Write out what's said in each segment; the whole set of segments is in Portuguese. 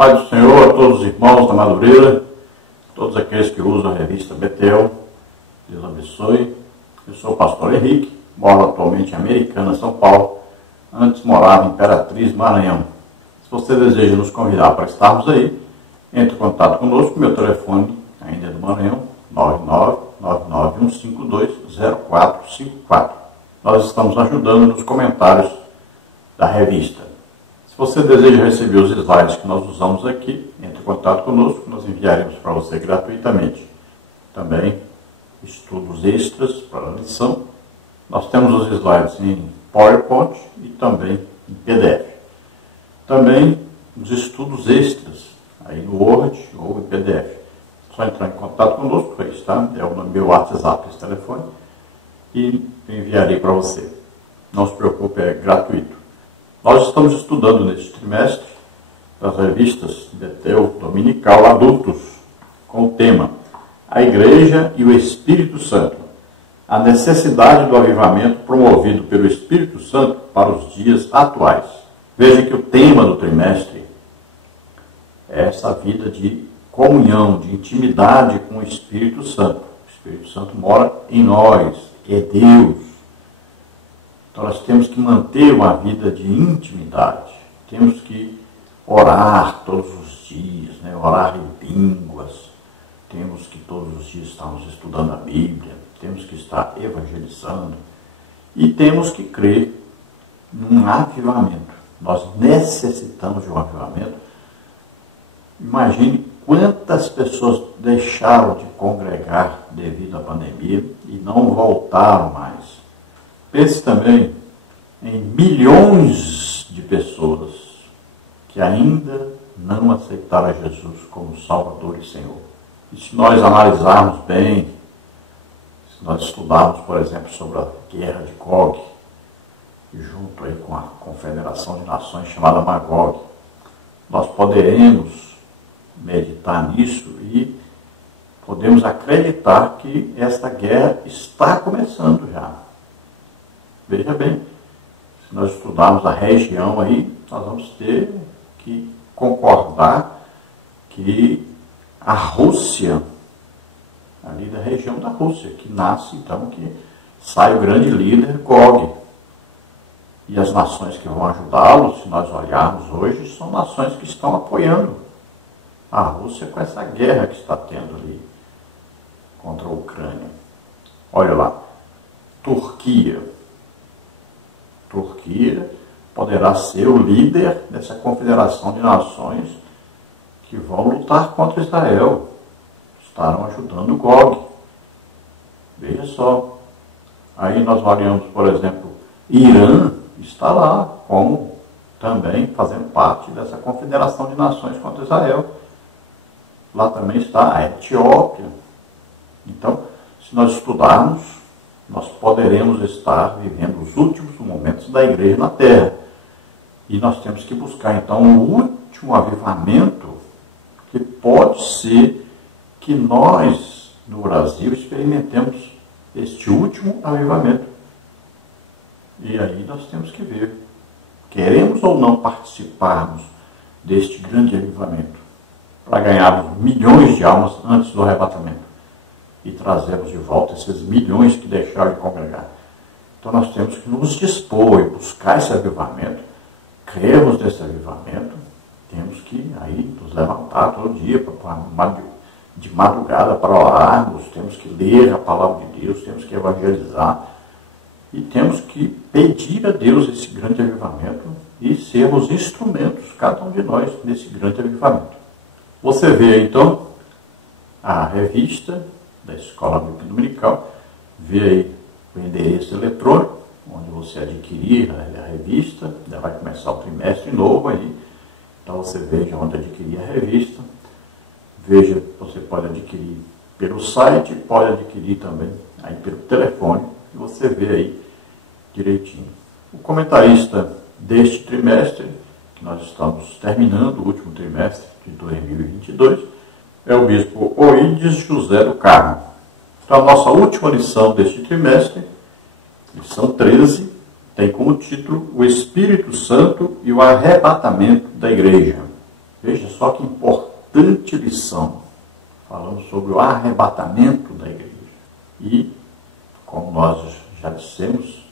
Pai do Senhor, a todos os irmãos da Madureira, todos aqueles que usam a revista Betel, Deus abençoe. Eu sou o pastor Henrique, moro atualmente em Americana, São Paulo. Antes morava em Imperatriz, Maranhão. Se você deseja nos convidar para estarmos aí, entre em contato conosco. Meu telefone ainda é do Maranhão, 99951520454. Nós estamos ajudando nos comentários da revista. Se você deseja receber os slides que nós usamos aqui, entre em contato conosco, nós enviaremos para você gratuitamente. Também estudos extras para a lição. Nós temos os slides em PowerPoint e também em PDF. Também os estudos extras aí no Word ou em PDF. É só entrar em contato conosco, aí está, é o meu WhatsApp, esse telefone, e enviarei para você. Não se preocupe, é gratuito. Nós estamos estudando neste trimestre das revistas Betel Dominical Adultos, com o tema A Igreja e o Espírito Santo, a necessidade do avivamento promovido pelo Espírito Santo para os dias atuais. Veja que o tema do trimestre é essa vida de comunhão, de intimidade com o Espírito Santo. O Espírito Santo mora em nós, é Deus. Então nós temos que manter uma vida de intimidade. Temos que orar todos os dias, né? Orar em línguas. Temos que todos os dias estarmos estudando a Bíblia. Temos que estar evangelizando. E temos que crer num avivamento. Nós necessitamos de um avivamento. Imagine quantas pessoas deixaram de congregar devido à pandemia e não voltaram mais. Pense também em milhões de pessoas que ainda não aceitaram Jesus como Salvador e Senhor. E se nós analisarmos bem, se nós estudarmos, por exemplo, sobre a guerra de Gog, junto aí com a Confederação de Nações chamada Magog, nós poderemos meditar nisso e podemos acreditar que esta guerra está começando já. Veja bem, se nós estudarmos a região aí, nós vamos ter que concordar que a Rússia, ali da região da Rússia, que nasce então, que sai o grande líder Gog. E as nações que vão ajudá-lo, se nós olharmos hoje, são nações que estão apoiando a Rússia com essa guerra que está tendo ali contra a Ucrânia. Olha lá, Turquia poderá ser o líder dessa confederação de nações que vão lutar contra Israel. Estarão ajudando Gog. Veja só. Aí nós olhamos, por exemplo, Irã está lá como também fazendo parte dessa confederação de nações contra Israel. Lá também está a Etiópia. Então, se nós estudarmos, nós poderemos estar vivendo os últimos momentos da igreja na terra. E nós temos que buscar, então, o último avivamento, que pode ser que nós, no Brasil, experimentemos este último avivamento. E aí nós temos que ver, queremos ou não participarmos deste grande avivamento, para ganharmos milhões de almas antes do arrebatamento e trazermos de volta esses milhões que deixaram de congregar. Então nós temos que nos dispor e buscar esse avivamento, cremos nesse avivamento, temos que aí nos levantar todo dia de madrugada para orarmos, temos que ler a palavra de Deus, temos que evangelizar e temos que pedir a Deus esse grande avivamento e sermos instrumentos, cada um de nós, nesse grande avivamento. Você vê então a revista da Escola Bíblica Dominical, vê aí o endereço eletrônico, onde você adquirir a revista, já vai começar o trimestre novo aí, então você veja onde adquirir a revista, veja, você pode adquirir pelo site, pode adquirir também aí pelo telefone, e você vê aí direitinho. O comentarista deste trimestre, que nós estamos terminando, o último trimestre de 2022, é o bispo Oídes José do Carmo. Então a nossa última lição deste trimestre, lição 13, tem como título O Espírito Santo e o Arrebatamento da Igreja. Veja só que importante lição, falando sobre o arrebatamento da igreja. E, como nós já dissemos,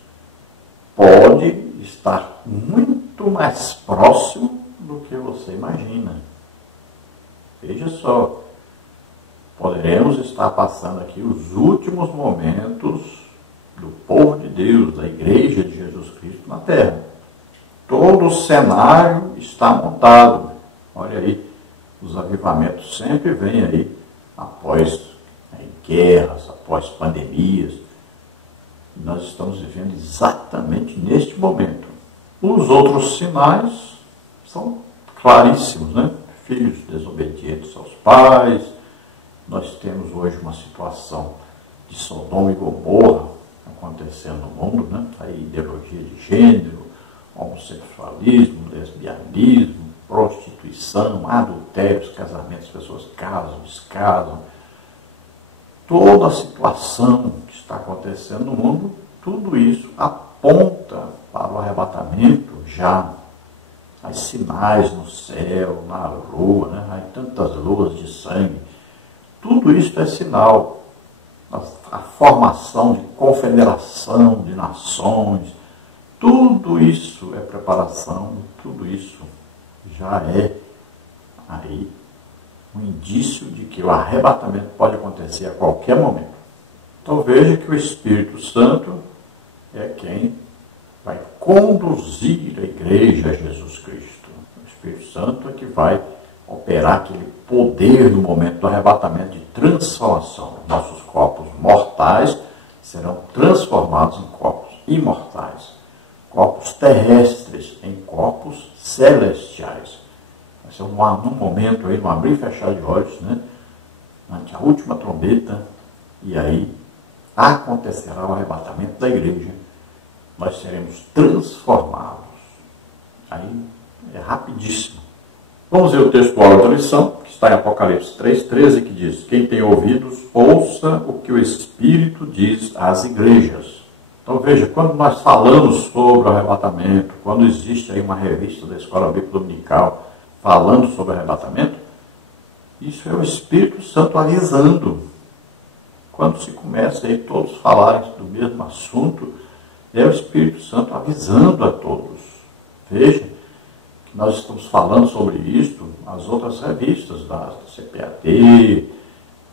pode estar muito mais próximo do que você imagina. Veja só, poderemos estar passando aqui os últimos momentos do povo de Deus, da igreja de Jesus Cristo na terra. Todo o cenário está montado. Olha aí, os avivamentos sempre vêm aí após guerras, após pandemias. E nós estamos vivendo exatamente neste momento. Os outros sinais são claríssimos, né? Filhos desobedientes aos pais. Nós temos hoje uma situação de Sodoma e Gomorra acontecendo no mundo, né? A ideologia de gênero, homossexualismo, lesbianismo, prostituição, adultérios, casamentos, pessoas casam, descasam. Toda a situação que está acontecendo no mundo, tudo isso aponta para o arrebatamento já. Há sinais no céu, na lua, né? Há tantas luas de sangue. Tudo isso é sinal. A formação de confederação de nações, tudo isso é preparação, tudo isso já é aí um indício de que o arrebatamento pode acontecer a qualquer momento. Então veja que o Espírito Santo é quem vai conduzir a igreja a Jesus Cristo. O Espírito Santo é que vai operar aquele poder no momento do arrebatamento de transformação. Nossos corpos mortais serão transformados em corpos imortais. Corpos terrestres em corpos celestiais. Vai ser num momento aí, num abrir e fechar de olhos, né? Ante a última trombeta, e aí acontecerá o arrebatamento da igreja. Nós seremos transformados. Aí é rapidíssimo. Vamos ver o textual da lição, que está em Apocalipse 3,13, que diz: quem tem ouvidos, ouça o que o Espírito diz às igrejas. Então veja, quando nós falamos sobre o arrebatamento, quando existe aí uma revista da Escola Bíblica Dominical falando sobre o arrebatamento, isso é o Espírito Santo avisando. Quando se começa aí todos falarem do mesmo assunto, é o Espírito Santo avisando a todos. Veja que nós estamos falando sobre isso, as outras revistas da CPAD,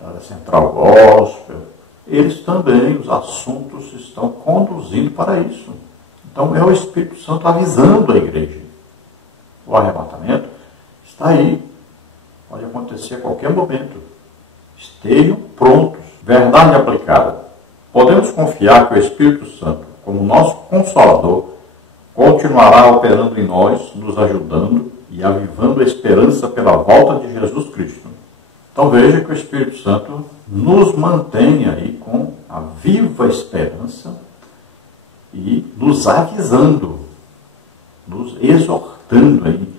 da Central Gospel, eles também, os assuntos estão conduzindo para isso. Então é o Espírito Santo avisando a igreja. O arrebatamento está aí, pode acontecer a qualquer momento. Estejam prontos. Verdade aplicada. Podemos confiar que o Espírito Santo, como nosso Consolador, continuará operando em nós, nos ajudando e avivando a esperança pela volta de Jesus Cristo. Então veja que o Espírito Santo nos mantém aí com a viva esperança e nos avisando, nos exortando aí.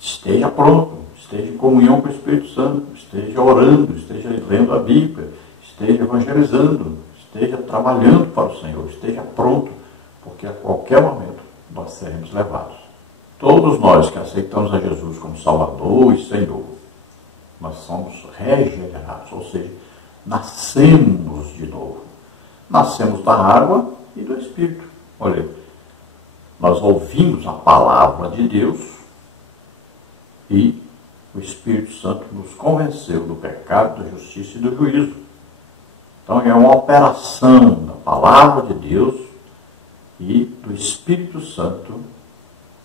Esteja pronto, esteja em comunhão com o Espírito Santo, esteja orando, esteja lendo a Bíblia, esteja evangelizando, esteja trabalhando para o Senhor, esteja pronto, porque a qualquer momento nós seremos levados. Todos nós que aceitamos a Jesus como Salvador e Senhor, nós somos regenerados, ou seja, nascemos de novo. Nascemos da água e do Espírito. Olha, nós ouvimos a palavra de Deus e o Espírito Santo nos convenceu do pecado, da justiça e do juízo. Então é uma operação da palavra de Deus e do Espírito Santo.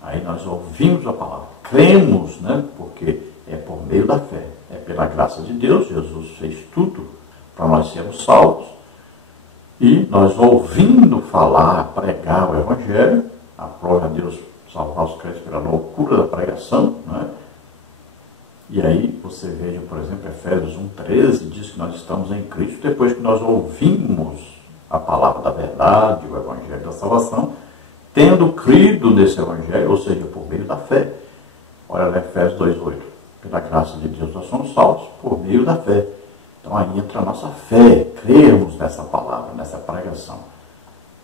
Aí nós ouvimos a palavra, cremos, né? Porque é por meio da fé, é pela graça de Deus. Jesus fez tudo para nós sermos salvos. E nós ouvindo falar, pregar o Evangelho, aprova a Deus salvar os crentes pela loucura da pregação, né? E aí você veja, por exemplo, Efésios 1,13, diz que nós estamos em Cristo depois que nós ouvimos a palavra da verdade, o Evangelho da salvação, tendo crido nesse Evangelho, ou seja, por meio da fé. Olha Efésios 2,8. Pela graça de Deus nós somos salvos por meio da fé. Então aí entra a nossa fé, crermos nessa palavra, nessa pregação.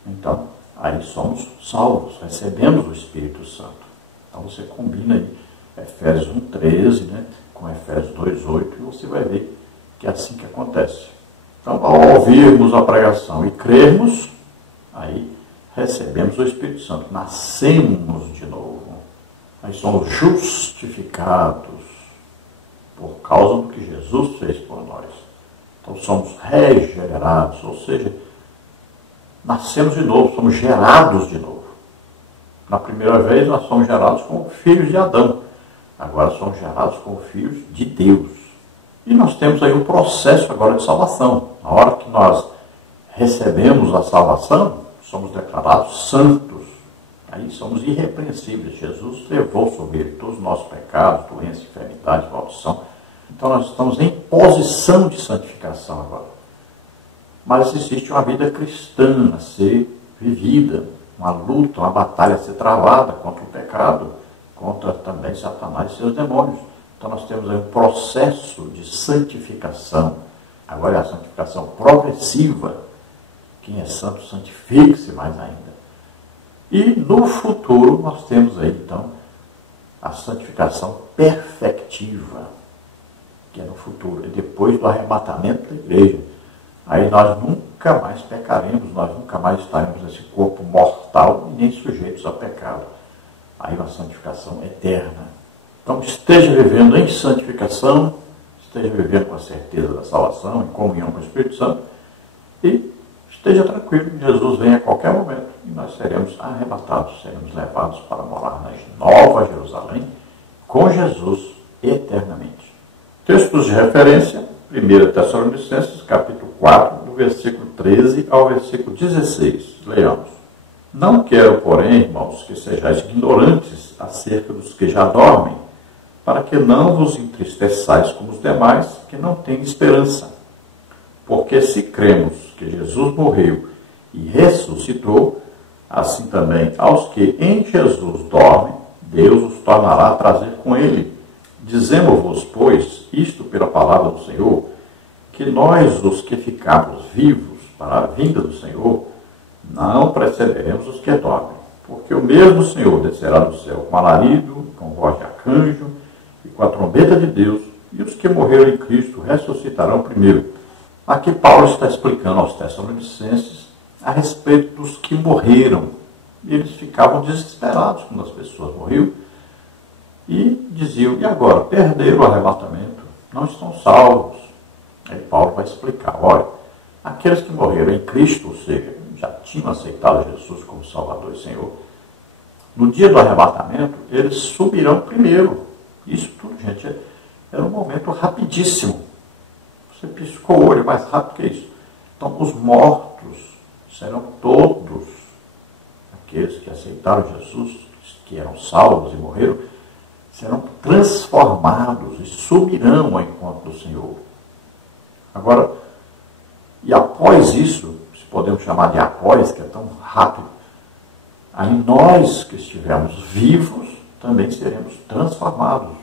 Então, aí somos salvos, recebemos o Espírito Santo. Então você combina aí Efésios 1,13, né, com Efésios 2,8, e você vai ver que é assim que acontece. Então, ao ouvirmos a pregação e crermos, aí recebemos o Espírito Santo, nascemos de novo. Aí somos justificados por causa do que Jesus fez por nós. Então somos regenerados, ou seja, nascemos de novo, somos gerados de novo. Na primeira vez nós somos gerados como filhos de Adão, agora somos gerados como filhos de Deus. E nós temos aí um processo agora de salvação. Na hora que nós recebemos a salvação, somos declarados santos. Aí somos irrepreensíveis. Jesus levou sobre ele todos os nossos pecados, doenças, enfermidades, maldição. Então nós estamos em posição de santificação agora. Mas existe uma vida cristã a ser vivida, uma luta, uma batalha a ser travada contra o pecado, contra também Satanás e seus demônios. Então nós temos aí um processo de santificação. Agora é a santificação progressiva. Quem é santo, santifique-se mais ainda. E no futuro nós temos aí então a santificação perfectiva, que é no futuro, é depois do arrebatamento da igreja. Aí nós nunca mais pecaremos, nós nunca mais estaremos nesse corpo mortal e nem sujeitos a pecado. Aí uma santificação eterna. Então esteja vivendo em santificação, esteja vivendo com a certeza da salvação, em comunhão com o Espírito Santo, e esteja tranquilo, Jesus vem a qualquer momento e nós seremos arrebatados, seremos levados para morar na Nova Jerusalém com Jesus eternamente. Textos de referência, 1 Tessalonicenses, capítulo 4, do versículo 13 ao versículo 16. Leamos. Não quero, porém, irmãos, que sejais ignorantes acerca dos que já dormem, para que não vos entristeçais como os demais, que não têm esperança. Porque se cremos que Jesus morreu e ressuscitou, assim também aos que em Jesus dormem, Deus os tornará a trazer com ele. Dizemos-vos, pois, isto pela palavra do Senhor, que nós, os que ficarmos vivos para a vinda do Senhor, não precederemos os que dormem. Porque o mesmo Senhor descerá do céu com alarido, com voz de arcanjo e com a trombeta de Deus, e os que morreram em Cristo ressuscitarão primeiro. Aqui Paulo está explicando aos Tessalonicenses a respeito dos que morreram. Eles ficavam desesperados quando as pessoas morriam e diziam, e agora? Perderam o arrebatamento, não estão salvos. Aí Paulo vai explicar, olha, aqueles que morreram em Cristo, ou seja, já tinham aceitado Jesus como Salvador e Senhor, no dia do arrebatamento, eles subirão primeiro. Isso tudo, gente, era um momento rapidíssimo. Você piscou o olho mais rápido que isso. Então, os mortos serão todos aqueles que aceitaram Jesus, que eram salvos e morreram, serão transformados e subirão ao encontro do Senhor. Agora, e após isso, se podemos chamar de após, que é tão rápido, aí nós que estivermos vivos também seremos transformados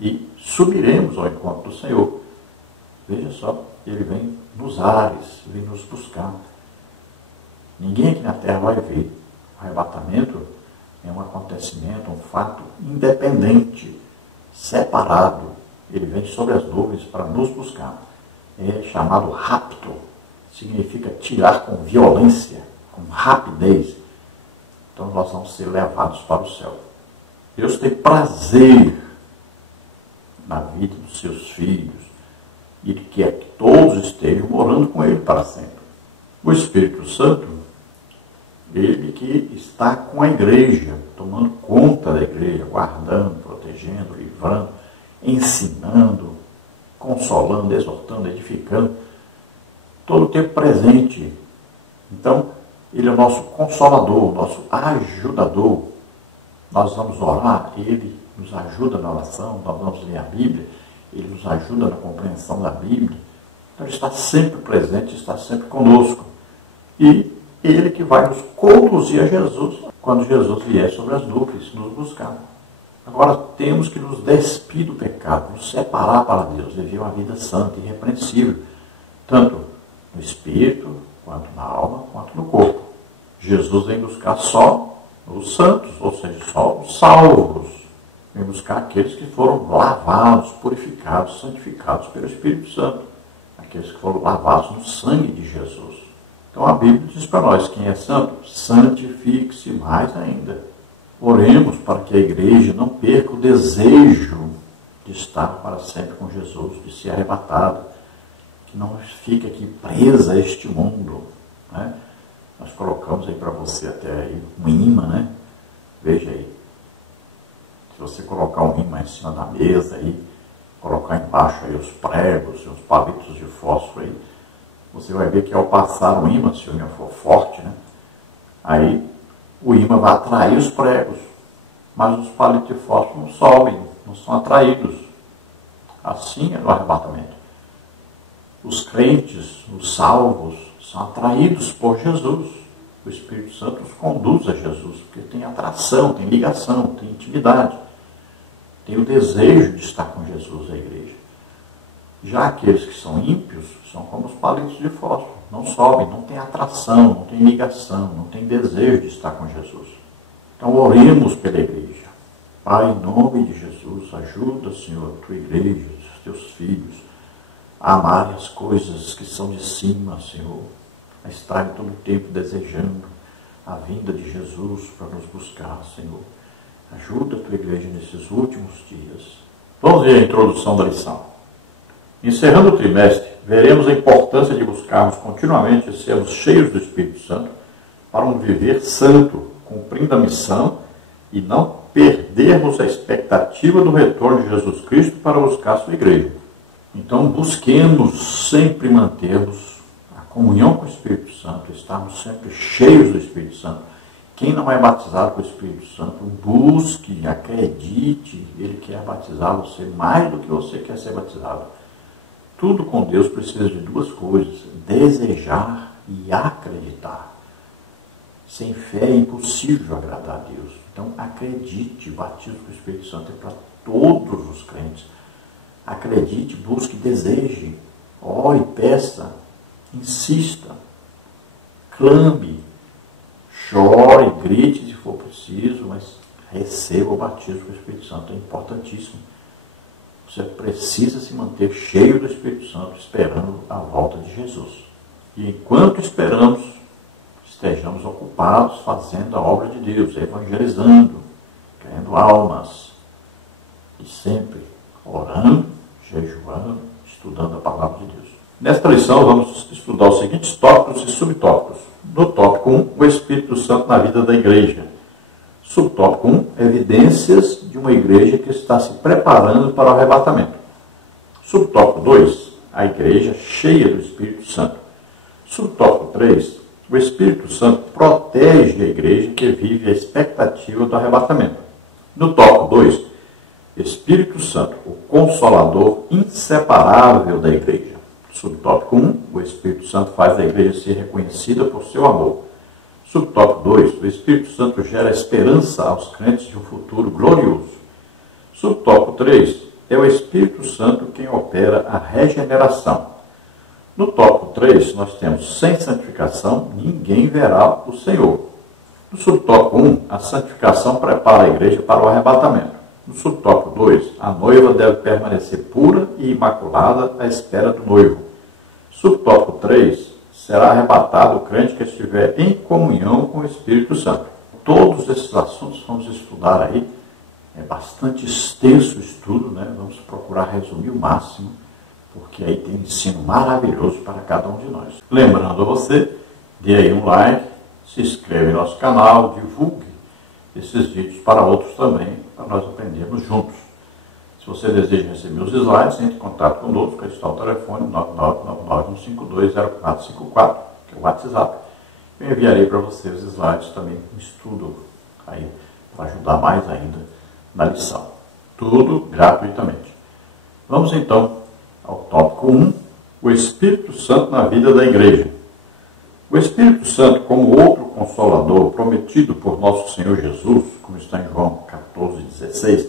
e subiremos ao encontro do Senhor. Veja só, ele vem nos ares, vem nos buscar. Ninguém aqui na terra vai ver. O arrebatamento é um acontecimento, um fato independente, separado. Ele vem sobre as nuvens para nos buscar. É chamado rapto. Significa tirar com violência, com rapidez. Então nós vamos ser levados para o céu. Deus tem prazer na vida dos seus filhos. E Ele quer que todos estejam morando com Ele para sempre. O Espírito Santo, Ele que está com a igreja, tomando conta da igreja, guardando, protegendo, livrando, ensinando, consolando, exortando, edificando, todo o tempo presente. Então, Ele é o nosso consolador, o nosso ajudador. Nós vamos orar, Ele nos ajuda na oração, nós vamos ler a Bíblia, Ele nos ajuda na compreensão da Bíblia. Então, Ele está sempre presente, está sempre conosco. E Ele que vai nos conduzir a Jesus quando Jesus vier sobre as nuvens nos buscar. Agora, temos que nos despir do pecado, nos separar para Deus, viver uma vida santa e irrepreensível, tanto no espírito, quanto na alma, quanto no corpo. Jesus vem buscar só os santos, ou seja, só os salvos. Vem buscar aqueles que foram lavados, purificados, santificados pelo Espírito Santo. Aqueles que foram lavados no sangue de Jesus. Então a Bíblia diz para nós, quem é santo, santifique-se mais ainda. Oremos para que a igreja não perca o desejo de estar para sempre com Jesus, de ser arrebatada, que não fique aqui presa a este mundo, né? Nós colocamos aí para você até aí um imã, né? Veja aí. Se você colocar um imã em cima da mesa aí, colocar embaixo aí os pregos, os palitos de fósforo aí, você vai ver que ao passar o imã, se o imã for forte, né? Aí o imã vai atrair os pregos, mas os palitos de fósforo não sobem, não são atraídos. Assim é no arrebatamento. Os crentes, os salvos, são atraídos por Jesus. O Espírito Santo os conduz a Jesus, porque tem atração, tem ligação, tem intimidade. Tem o desejo de estar com Jesus, a igreja. Já aqueles que são ímpios, são como os palitos de fósforo. Não sobem, não tem atração, não tem ligação, não tem desejo de estar com Jesus. Então oremos pela igreja. Pai, em nome de Jesus, ajuda, Senhor, a tua igreja, os teus filhos, a amarem as coisas que são de cima, Senhor, a estarem todo o tempo desejando a vinda de Jesus para nos buscar, Senhor. Ajuda a tua igreja nesses últimos dias. Vamos ver a introdução da lição. Encerrando o trimestre, veremos a importância de buscarmos continuamente e sermos cheios do Espírito Santo para um viver santo, cumprindo a missão e não perdermos a expectativa do retorno de Jesus Cristo para buscar a sua igreja. Então, busquemos sempre mantermos a comunhão com o Espírito Santo, estarmos sempre cheios do Espírito Santo. Quem não é batizado com o Espírito Santo, busque, acredite, Ele quer batizar você mais do que você quer ser batizado. Tudo com Deus precisa de duas coisas, desejar e acreditar. Sem fé é impossível agradar a Deus. Então acredite, batismo com o Espírito Santo é para todos os crentes. Acredite, busque, deseje, ore, peça, insista, clame, chore, grite se for preciso, mas receba o batismo com o Espírito Santo, é importantíssimo. Você precisa se manter cheio do Espírito Santo, esperando a volta de Jesus. E enquanto esperamos, estejamos ocupados fazendo a obra de Deus, evangelizando, ganhando almas, e sempre orando, jejuando, estudando a palavra de Deus. Nesta lição vamos estudar os seguintes tópicos e subtópicos. No tópico 1, o Espírito Santo na vida da igreja. Subtópico 1, evidências de uma igreja que está se preparando para o arrebatamento. Subtópico 2, a igreja cheia do Espírito Santo. Subtópico 3, o Espírito Santo protege a igreja que vive a expectativa do arrebatamento. No tópico 2, Espírito Santo, o Consolador inseparável da igreja. Subtópico 1, o Espírito Santo faz a igreja ser reconhecida por seu amor. Subtópico 2, o Espírito Santo gera esperança aos crentes de um futuro glorioso. Subtópico 3, é o Espírito Santo quem opera a regeneração. No tópico 3, nós temos, sem santificação, ninguém verá o Senhor. No subtópico 1, a santificação prepara a igreja para o arrebatamento. No subtópico 2, a noiva deve permanecer pura e imaculada à espera do noivo. Subtópico 3, será arrebatado o crente que estiver em comunhão com o Espírito Santo. Todos esses assuntos vamos estudar aí. É bastante extenso o estudo, né? Vamos procurar resumir o máximo, porque aí tem um ensino maravilhoso para cada um de nós. Lembrando a você, dê aí um like, se inscreva em nosso canal, divulgue esses vídeos para outros também, para nós aprendermos juntos. Se você deseja receber os slides, entre em contato conosco, aí está o telefone 999-152-0454, que é o WhatsApp. Eu enviarei para você os slides também, um estudo aí, para ajudar mais ainda na lição. Tudo gratuitamente. Vamos então ao tópico 1, o Espírito Santo na vida da igreja. O Espírito Santo, como outro Consolador prometido por nosso Senhor Jesus, como está em João 14,16,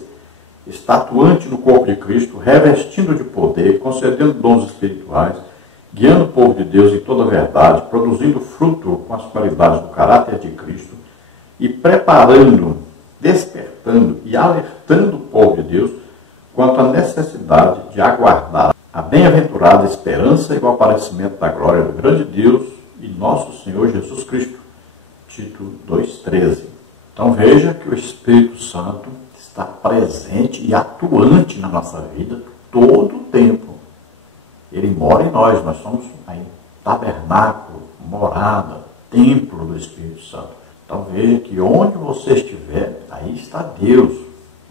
está atuante no corpo de Cristo, revestindo de poder, concedendo dons espirituais, guiando o povo de Deus em toda a verdade, produzindo fruto com as qualidades do caráter de Cristo e preparando despertando e alertando o povo de Deus quanto à necessidade de aguardar a bem-aventurada esperança e o aparecimento da glória do grande Deus e nosso Senhor Jesus Cristo. Tito 2,13. Então veja que o Espírito Santo está presente e atuante na nossa vida todo o tempo. Ele mora em nós somos aí tabernáculo, morada, templo do Espírito Santo. Então veja que onde você estiver, aí está Deus.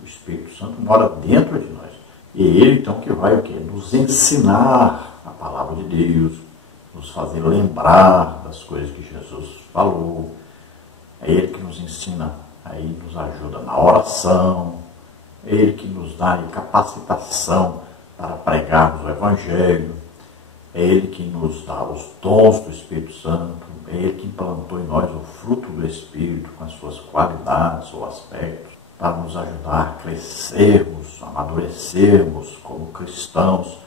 O Espírito Santo mora dentro de nós. E ele então que vai o quê? Nos ensinar a palavra de Deus, nos fazer lembrar das coisas que Jesus falou. É ele que nos ensina, aí nos ajuda na oração, é ele que nos dá capacitação para pregarmos o Evangelho, é ele que nos dá os dons do Espírito Santo, é ele que implantou em nós o fruto do Espírito com as suas qualidades ou aspectos, para nos ajudar a crescermos, a amadurecermos como cristãos.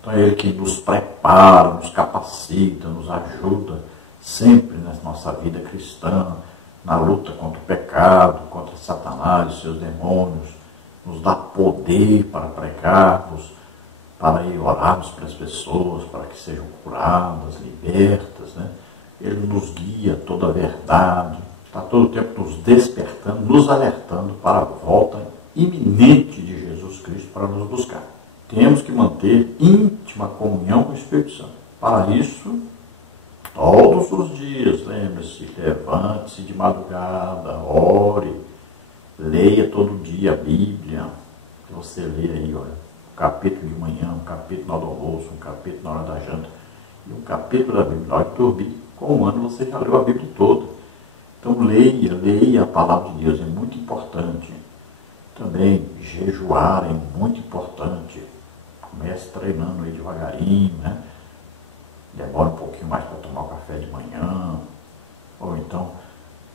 Então é ele que nos prepara, nos capacita, nos ajuda sempre na nossa vida cristã, na luta contra o pecado, contra Satanás e seus demônios, nos dá poder para pregarmos, para ir orarmos para as pessoas, para que sejam curadas, libertas, né? Ele nos guia a toda a verdade, está todo o tempo nos despertando, nos alertando para a volta iminente de Jesus Cristo para nos buscar. Temos que manter íntima comunhão com o Espírito Santo. Para isso, todos os dias, lembre-se, levante-se de madrugada, ore, leia todo dia a Bíblia. Que você lê aí, olha, um capítulo de manhã, um capítulo na hora do almoço, um capítulo na hora da janta e um capítulo da Bíblia na hora de dormir. Com um ano você já leu a Bíblia toda. Então leia a palavra de Deus, é muito importante. Também jejuar é muito importante. Comece treinando aí devagarinho, né? Demora um pouquinho mais para tomar o café de manhã, ou então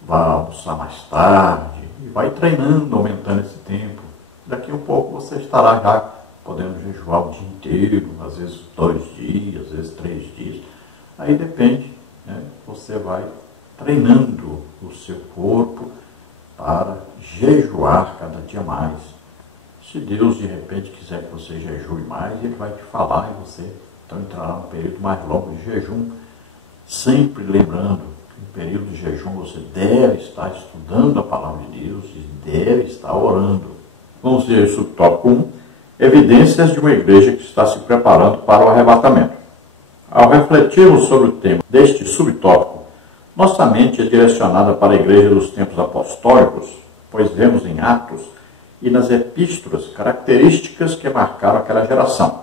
vá almoçar mais tarde, e vai treinando, aumentando esse tempo. Daqui a um pouco você estará já podendo jejuar o dia inteiro, às vezes 2 dias, às vezes 3 dias. Aí depende, né? Você vai treinando o seu corpo para jejuar cada dia mais. Se Deus de repente quiser que você jejue mais, Ele vai te falar e você então entrará num período mais longo de jejum. Sempre lembrando que no período de jejum você deve estar estudando a palavra de Deus e deve estar orando. Vamos ver o subtópico 1, evidências de uma igreja que está se preparando para o arrebatamento. Ao refletirmos sobre o tema deste subtópico, nossa mente é direcionada para a igreja dos tempos apostólicos, pois vemos em Atos e nas epístolas características que marcaram aquela geração.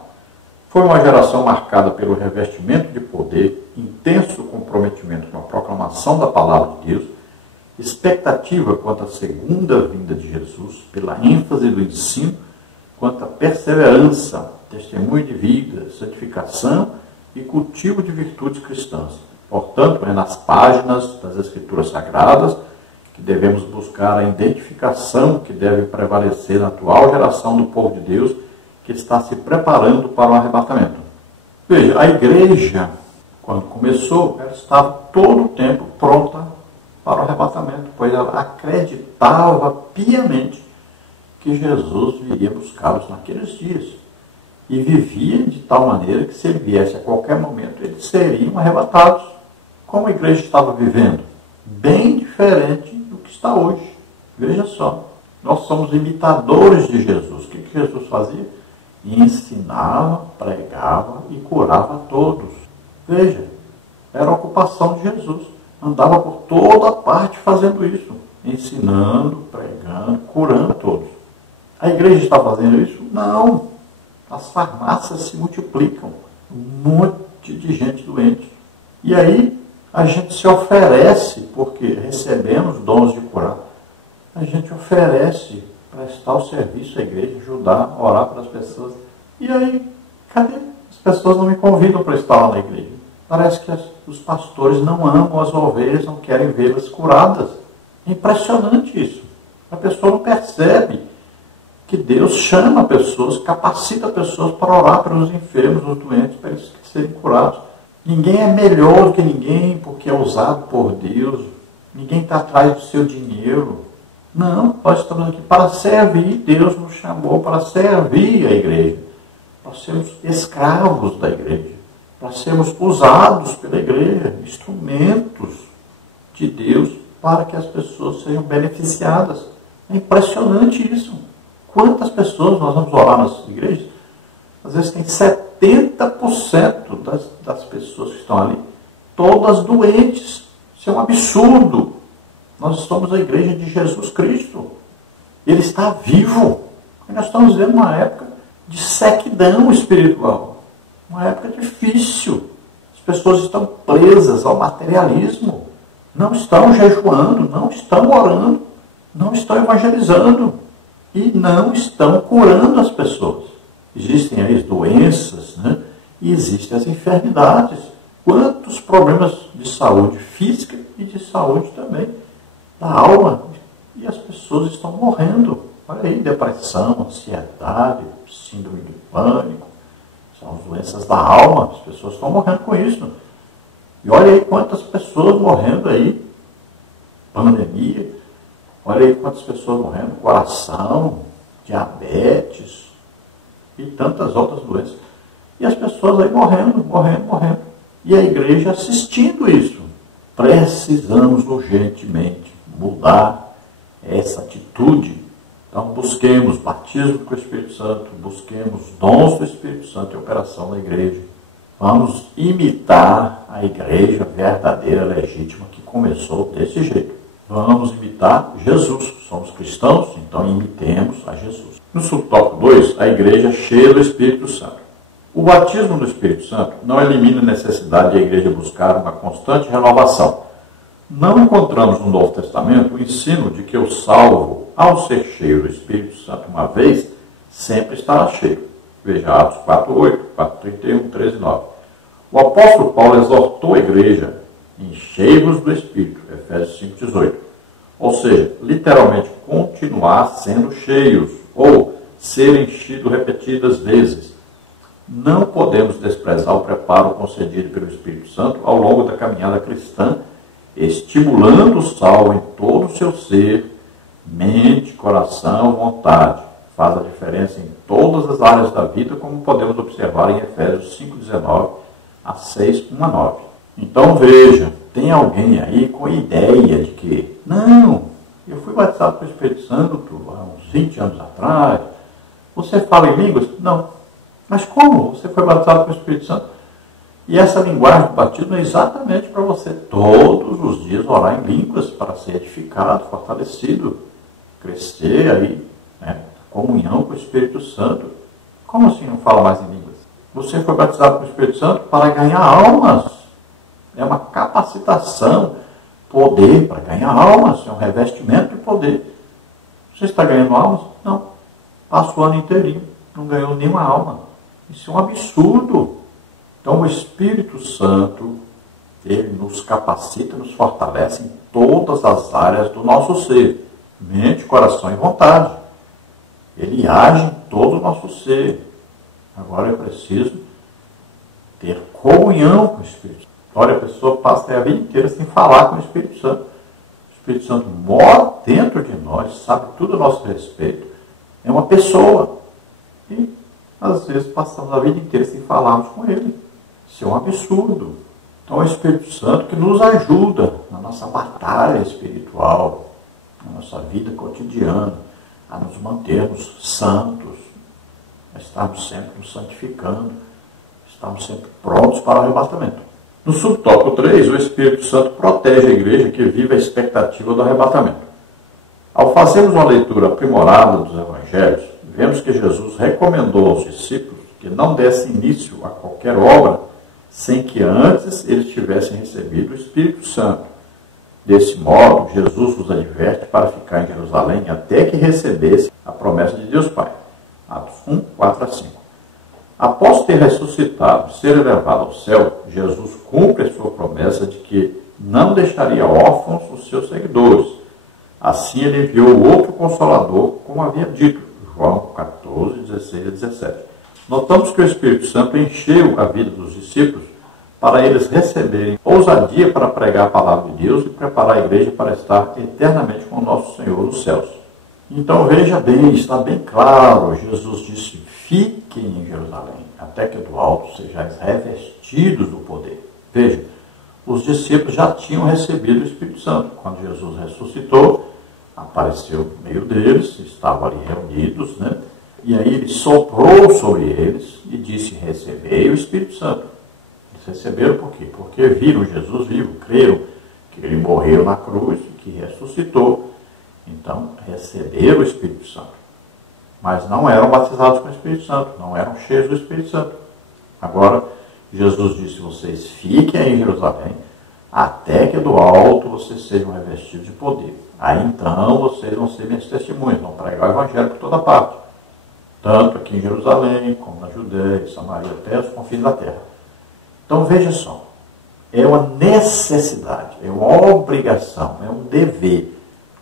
Foi uma geração marcada pelo revestimento de poder, intenso comprometimento com a proclamação da palavra de Deus, expectativa quanto à segunda vinda de Jesus, pela ênfase do ensino, quanto à perseverança, testemunho de vida, santificação e cultivo de virtudes cristãs. Portanto, é nas páginas das Escrituras Sagradas que devemos buscar a identificação que deve prevalecer na atual geração do povo de Deus que está se preparando para o arrebatamento. Veja, a igreja, quando começou, ela estava todo o tempo pronta para o arrebatamento, pois ela acreditava piamente que Jesus viria buscá-los naqueles dias. E vivia de tal maneira que se ele viesse a qualquer momento, eles seriam arrebatados. Como a igreja estava vivendo? Bem diferente do que está hoje. Veja só, nós somos imitadores de Jesus. O que Jesus fazia? Ensinava, pregava e curava a todos. Veja, era a ocupação de Jesus. Andava por toda parte fazendo isso. Ensinando, pregando, curando a todos. A igreja está fazendo isso? Não. As farmácias se multiplicam. Um monte de gente doente. E aí a gente se oferece, porque recebemos dons de curar. A gente oferece prestar o serviço à igreja, ajudar, orar para as pessoas. E aí, cadê? As pessoas não me convidam para estar lá na igreja. Parece que os pastores não amam as ovelhas, não querem vê-las curadas. É impressionante isso. A pessoa não percebe que Deus chama pessoas, capacita pessoas para orar pelos enfermos, os doentes, para eles serem curados. Ninguém é melhor do que ninguém porque é usado por Deus. Ninguém está atrás do seu dinheiro. Não, nós estamos aqui para servir. Deus nos chamou para servir a igreja, para sermos escravos da igreja, para sermos usados pela igreja, instrumentos de Deus para que as pessoas sejam beneficiadas. É impressionante isso. Quantas pessoas nós vamos orar nas igrejas? Às vezes tem 70% das pessoas que estão ali, todas doentes. Isso é um absurdo. Nós somos a igreja de Jesus Cristo. Ele está vivo. E nós estamos vivendo uma época de sequidão espiritual. Uma época difícil. As pessoas estão presas ao materialismo. Não estão jejuando, não estão orando, não estão evangelizando e não estão curando as pessoas. Existem aí as doenças, né? E existem as enfermidades. Quantos problemas de saúde física e de saúde também da alma. E as pessoas estão morrendo. Olha aí, depressão, ansiedade, síndrome de pânico. São as doenças da alma. As pessoas estão morrendo com isso. E olha aí quantas pessoas morrendo aí. Pandemia. Olha aí quantas pessoas morrendo. Coração, diabetes e tantas outras doenças. E as pessoas aí morrendo. E a igreja assistindo isso. Precisamos urgentemente mudar essa atitude. Então busquemos batismo com o Espírito Santo, busquemos dons do Espírito Santo em operação na igreja. Vamos imitar a igreja verdadeira, legítima, que começou desse jeito. Vamos imitar Jesus. Somos cristãos, então imitemos a Jesus. No subtópico 2, a igreja cheia do Espírito Santo. O batismo no Espírito Santo não elimina a necessidade de a igreja buscar uma constante renovação. Não encontramos no Novo Testamento o ensino de que o salvo, ao ser cheio do Espírito Santo uma vez, sempre estará cheio. Veja Atos 4:8, 4:31, 13:9. O apóstolo Paulo exortou a igreja, enchei-vos do Espírito, Efésios 5:18. Ou seja, literalmente, continuar sendo cheios, ou ser enchido repetidas vezes. Não podemos desprezar o preparo concedido pelo Espírito Santo ao longo da caminhada cristã, estimulando o salvo em todo o seu ser, mente, coração, vontade. Faz a diferença em todas as áreas da vida, como podemos observar em Efésios 5:19 a 6:1-9. Então veja, tem alguém aí com a ideia de que, não, eu fui batizado com o Espírito Santo há uns 20 anos atrás. Você fala em línguas? Não. Mas como? Você foi batizado com o Espírito Santo? E essa linguagem do batismo é exatamente para você todos os dias orar em línguas, para ser edificado, fortalecido, crescer aí, né? Comunhão com o Espírito Santo. Como assim não fala mais em línguas? Você foi batizado com o Espírito Santo para ganhar almas. É uma capacitação, poder para ganhar almas, é um revestimento de poder. Você está ganhando almas? Não. Passa o ano inteirinho, não ganhou nenhuma alma. Isso é um absurdo. Então o Espírito Santo, ele nos capacita, nos fortalece em todas as áreas do nosso ser. Mente, coração e vontade. Ele age em todo o nosso ser. Agora é preciso ter comunhão com o Espírito Santo. Olha, a pessoa passa a vida inteira sem falar com o Espírito Santo. O Espírito Santo mora dentro de nós, sabe tudo a nosso respeito. É uma pessoa. E às vezes passamos a vida inteira sem falarmos com ele. Isso é um absurdo. Então é o Espírito Santo que nos ajuda na nossa batalha espiritual, na nossa vida cotidiana, a nos mantermos santos, a estarmos sempre nos santificando, estarmos sempre prontos para o arrebatamento. No subtópico 3, o Espírito Santo protege a igreja que vive a expectativa do arrebatamento. Ao fazermos uma leitura aprimorada dos evangelhos, vemos que Jesus recomendou aos discípulos que não dessem início a qualquer obra sem que antes eles tivessem recebido o Espírito Santo. Desse modo, Jesus os adverte para ficar em Jerusalém até que recebesse a promessa de Deus Pai. Atos 1, 4-5. Após ter ressuscitado e ser elevado ao céu, Jesus cumpre a sua promessa de que não deixaria órfãos os seus seguidores. Assim ele enviou outro Consolador, como havia dito, João 14, 16 a 17. Notamos que o Espírito Santo encheu a vida dos discípulos para eles receberem ousadia para pregar a palavra de Deus e preparar a igreja para estar eternamente com o nosso Senhor nos céus. Então veja bem, está bem claro, Jesus disse: fiquem em Jerusalém, até que do alto sejais revestidos do poder. Veja, os discípulos já tinham recebido o Espírito Santo. Quando Jesus ressuscitou, apareceu no meio deles, estavam ali reunidos, né? E aí ele soprou sobre eles e disse: recebei o Espírito Santo. Eles receberam por quê? Porque viram Jesus vivo, creram que ele morreu na cruz e que ressuscitou. Então, receberam o Espírito Santo. Mas não eram batizados com o Espírito Santo, não eram cheios do Espírito Santo. Agora, Jesus disse: vocês fiquem aí em Jerusalém, até que do alto vocês sejam revestidos de poder. Aí então vocês vão ser minhas testemunhas, vão pregar o Evangelho por toda parte. Tanto aqui em Jerusalém, como na Judéia, Samaria, até os confins da terra. Então veja só, é uma necessidade, é uma obrigação, é um dever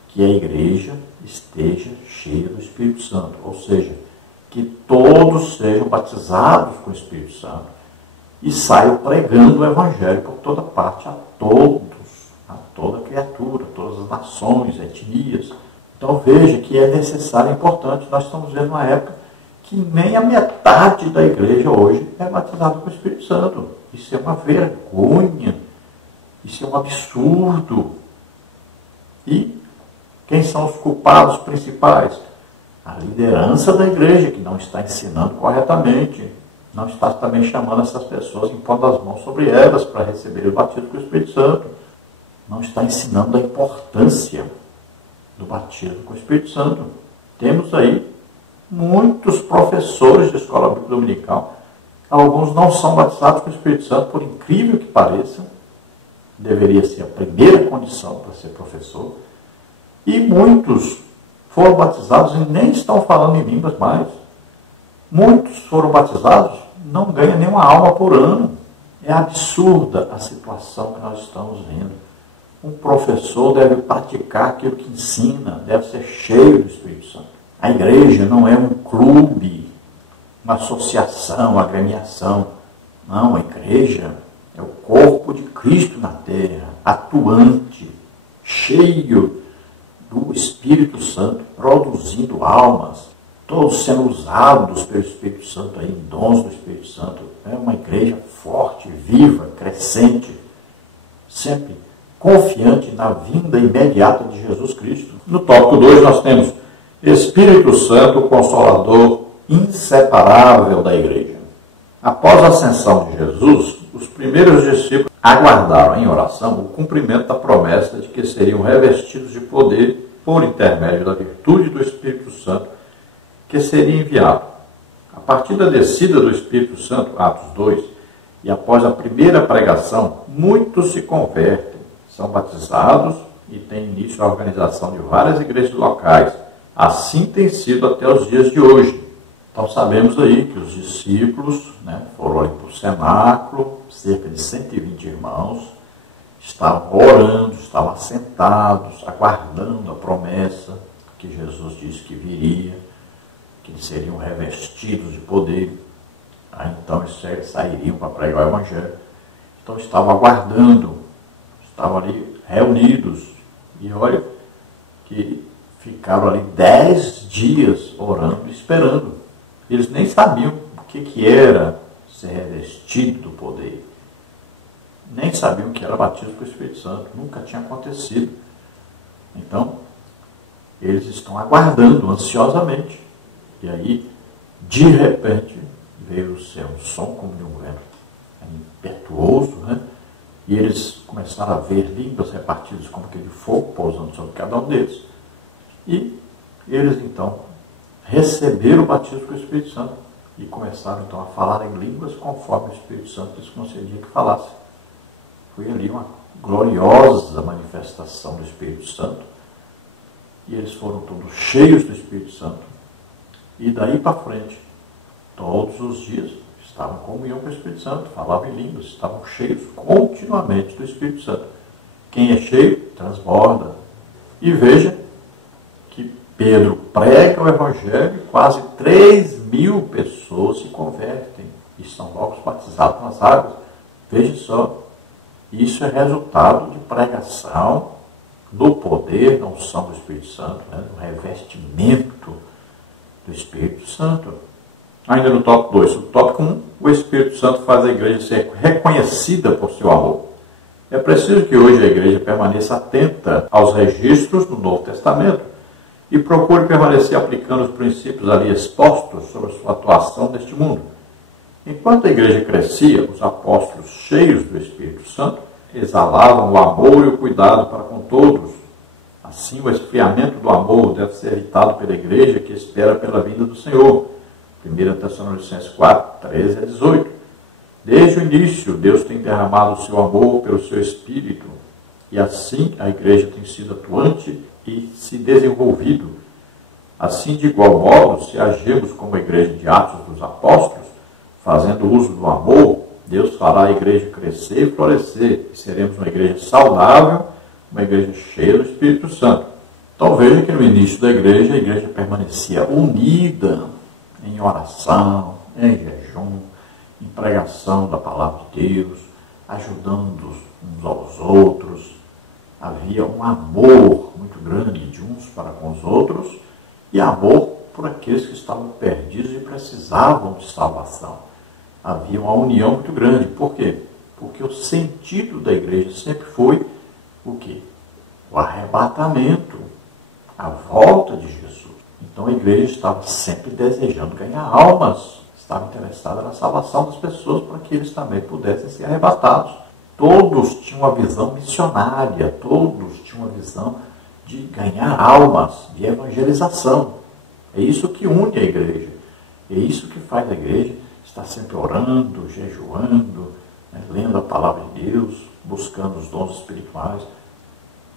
que a igreja esteja cheia do Espírito Santo. Ou seja, que todos sejam batizados com o Espírito Santo e saiam pregando o Evangelho por toda parte, a todos, a toda criatura, todas as nações, etnias. Então veja que é necessário, é importante. Nós estamos vendo uma época que nem a metade da igreja hoje é batizada com o Espírito Santo. Isso é uma vergonha, isso é um absurdo. E quem são os culpados principais? A liderança da igreja, que não está ensinando corretamente, não está também chamando essas pessoas, impondo as mãos sobre elas para receber o batismo com o Espírito Santo. Não está ensinando a importância do batismo com o Espírito Santo. Temos aí muitos professores de escola bíblica dominical. Alguns não são batizados com o Espírito Santo, por incrível que pareça. Deveria ser a primeira condição para ser professor. E muitos foram batizados e nem estão falando em línguas mais. Muitos foram batizados, não ganham nenhuma alma por ano. É absurda a situação que nós estamos vendo. Um professor deve praticar aquilo que ensina, deve ser cheio do Espírito Santo. A igreja não é um clube, uma associação, uma agremiação. Não, a igreja é o corpo de Cristo na terra, atuante, cheio do Espírito Santo, produzindo almas, todos sendo usados pelo Espírito Santo, aí, em dons do Espírito Santo. É uma igreja forte, viva, crescente, sempre confiante na vinda imediata de Jesus Cristo. No tópico 2 nós temos Espírito Santo, Consolador inseparável da igreja. Após a ascensão de Jesus, os primeiros discípulos aguardaram em oração o cumprimento da promessa de que seriam revestidos de poder por intermédio da virtude do Espírito Santo que seria enviado. A partir da descida do Espírito Santo, Atos 2, e após a primeira pregação, muitos se convertem, são batizados e tem início a organização de várias igrejas locais. Assim tem sido até os dias de hoje. Então sabemos aí que os discípulos, foram ali para o cenáculo, cerca de 120 irmãos, estavam orando, estavam assentados, aguardando a promessa que Jesus disse que viria, que eles seriam revestidos de poder. Aí então eles sairiam para pregar o Evangelho. Então estavam aguardando, estavam ali reunidos. E olha que ficaram ali 10 dias orando, esperando. Eles nem sabiam o que era ser revestido do poder. Nem sabiam o que era batismo com o Espírito Santo. Nunca tinha acontecido. Então, eles estão aguardando ansiosamente. E aí, de repente, veio o céu, um som como de um vento impetuoso, E eles começaram a ver línguas repartidas como aquele fogo pousando sobre cada um deles. E eles, então, receberam o batismo com o Espírito Santo e começaram, então, a falar em línguas conforme o Espírito Santo lhes concedia que falasse. Foi ali uma gloriosa manifestação do Espírito Santo. E eles foram todos cheios do Espírito Santo. E daí para frente, todos os dias, estavam em comunhão com o Espírito Santo, falavam em línguas, estavam cheios continuamente do Espírito Santo. Quem é cheio, transborda. E veja que Pedro prega o Evangelho e quase 3.000 pessoas se convertem e são logo batizados nas águas. Veja só, isso é resultado de pregação do poder, da unção do Espírito Santo, né? Do revestimento do Espírito Santo. Ainda no tópico 2, no tópico 1, o Espírito Santo faz a igreja ser reconhecida por seu amor. É preciso que hoje a igreja permaneça atenta aos registros do Novo Testamento e procure permanecer aplicando os princípios ali expostos sobre a sua atuação neste mundo. Enquanto a igreja crescia, os apóstolos cheios do Espírito Santo exalavam o amor e o cuidado para com todos. Assim, o esfriamento do amor deve ser evitado pela igreja que espera pela vinda do Senhor. 1 Tessalonicenses 4, 13 a 18. Desde o início, Deus tem derramado o seu amor pelo seu Espírito, e assim a igreja tem sido atuante e se desenvolvido. Assim, de igual modo, se agirmos como a igreja de Atos dos Apóstolos, fazendo uso do amor, Deus fará a igreja crescer e florescer, e seremos uma igreja saudável, uma igreja cheia do Espírito Santo. Então veja que no início da igreja, a igreja permanecia unida em oração, em jejum, em pregação da palavra de Deus, ajudando uns aos outros. Havia um amor muito grande de uns para com os outros e amor por aqueles que estavam perdidos e precisavam de salvação. Havia uma união muito grande. Por quê? Porque o sentido da igreja sempre foi o quê? O arrebatamento, a volta de Jesus. Então a igreja estava sempre desejando ganhar almas, estava interessada na salvação das pessoas para que eles também pudessem ser arrebatados. Todos tinham uma visão missionária, todos tinham uma visão de ganhar almas, de evangelização. É isso que une a igreja, é isso que faz a igreja estar sempre orando, jejuando, né, lendo a palavra de Deus, buscando os dons espirituais.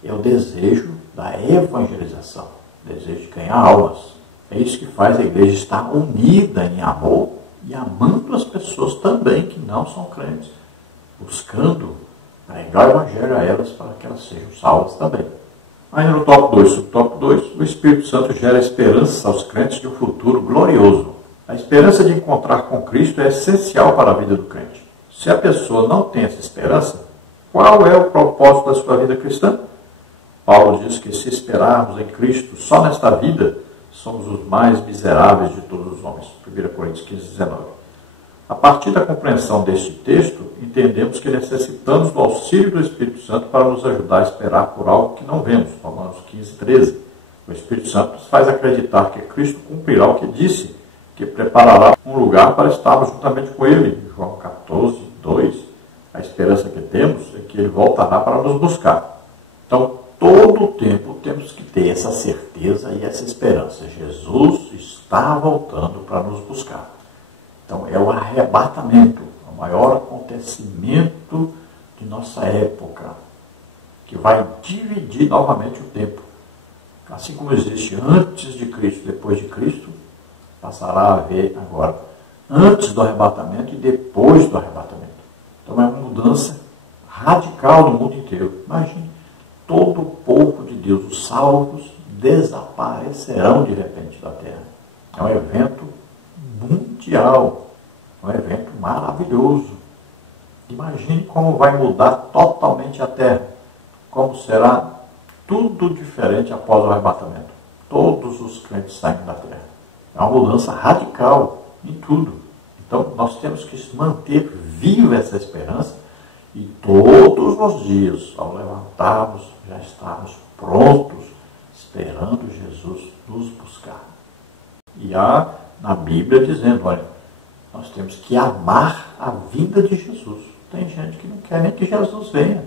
É o desejo da evangelização, o desejo de ganhar almas. É isso que faz a igreja estar unida em amor e amando as pessoas também que não são crentes, buscando pregar o evangelho a elas para que elas sejam salvas também. Ainda no tópico 2, subtópico 2, o Espírito Santo gera esperança aos crentes de um futuro glorioso. A esperança de encontrar com Cristo é essencial para a vida do crente. Se a pessoa não tem essa esperança, qual é o propósito da sua vida cristã? Paulo diz que se esperarmos em Cristo só nesta vida, somos os mais miseráveis de todos os homens. 1 Coríntios 15, 19. A partir da compreensão deste texto, entendemos que necessitamos do auxílio do Espírito Santo para nos ajudar a esperar por algo que não vemos. Romanos 15, 13. O Espírito Santo nos faz acreditar que Cristo cumprirá o que disse, que preparará um lugar para estarmos juntamente com Ele. João 14, 2. A esperança que temos é que Ele voltará para nos buscar. Então, todo o tempo temos que ter essa certeza e essa esperança. Jesus está voltando para nos buscar. Então, é o arrebatamento, o maior acontecimento de nossa época, que vai dividir novamente o tempo. Assim como existe antes de Cristo, depois de Cristo, passará a haver agora antes do arrebatamento e depois do arrebatamento. Então, é uma mudança radical no mundo inteiro. Imagine, todo o povo de Deus, os salvos, desaparecerão de repente da terra. É um evento mundial, um evento maravilhoso. Imagine como vai mudar totalmente a terra, como será tudo diferente após o arrebatamento. Todos os crentes saindo da terra. É uma mudança radical em tudo. Então nós temos que manter viva essa esperança e todos os dias, ao levantarmos, já estarmos prontos, esperando Jesus nos buscar. E há na Bíblia dizendo, olha, nós temos que amar a vinda de Jesus. Tem gente que não quer nem que Jesus venha.